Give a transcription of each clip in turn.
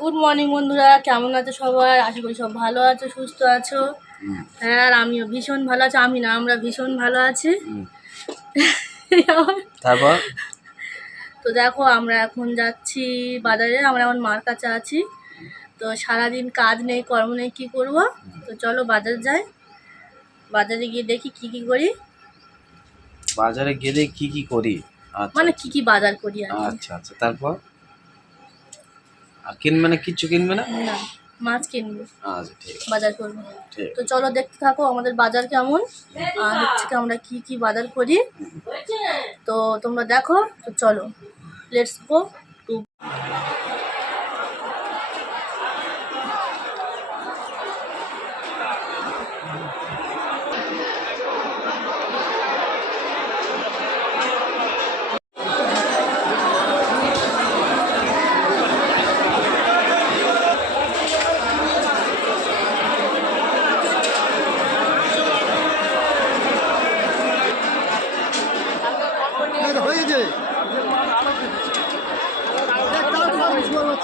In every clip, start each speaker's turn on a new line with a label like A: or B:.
A: Good morning বন্ধুরা। কেমন আছো সবাই? আশা করি সব ভালো আছো সুস্থ আছো। হ্যাঁ আর আমিও ভীষণ ভালো আছি। আমি না আমরা ভীষণ ভালো আছি।
B: তারপর?
A: তো দেখো আমরা এখন যাচ্ছি বাজারে। আমরা এখন মার কাছে আছি। তো সারাদিন কাজ নেই কর্ম নেই কী করব? তো চলো বাজার যাই। বাজারে গিয়ে দেখি কি কি করি।
B: বাজারে গেলে কি কি করি? আচ্ছা।
A: মানে কি কি বাজার করি
B: আচ্ছা আচ্ছা। তারপর? কিনবে না কিচ্ছু কিনবে না?
A: না মাছ কিনবো।
B: আচ্ছা ঠিক আছে।
A: বাজার করব। তো চলো দেখতে থাকো আমাদের বাজার কেমন আর হচ্ছে কি আমরা কি কি বাজার করি। তো তোমরা দেখো তো চলো লেটস গো টু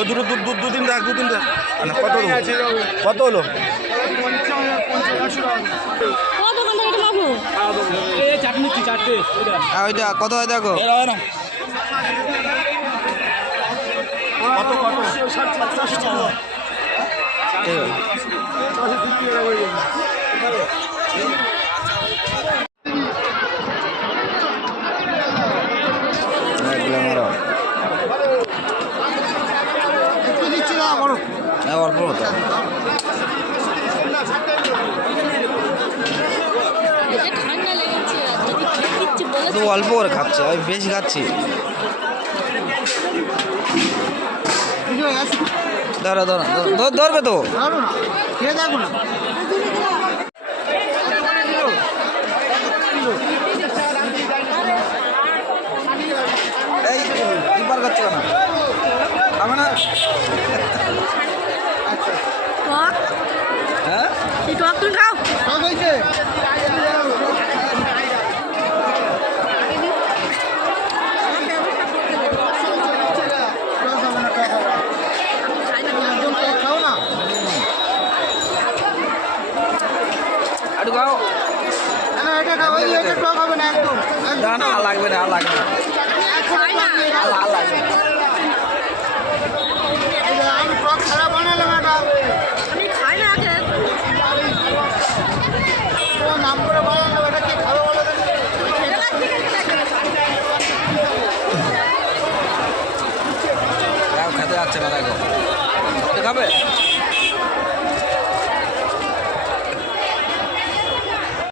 C: ও দুটো দু দু- তিন রাখ দু তিন রাখ। না কত কত হলো?
B: আর ওইটা কত হয় দেখো? ঠিক আছে অল্প হতো তো। অল্প করে খাচ্ছে ওই বেশি খাচ্ছি। ধরো ধরো ধরো, ধর- ধরবে তো। এই দুবার খাচ্ছে কেন? খাবে না
A: টক
B: হ্যাঁ
A: এই টক তুমি খাও
D: সব হয়েছে খাও না
B: একটু খাও
D: না এটা খাও এই এটা টক হবে না একদম
B: না না আর লাগবে না আর লাগবে না
A: খাই না
B: আর আর লাগবে না
D: আমি টক খারাপ বানালাম এটা
A: আমি খাই না আগে
D: তোমার নাম করে বানালাম এটা কি খাবে বলো তো?
B: দেখো খেতে যাচ্ছে না দেখো। খাবে?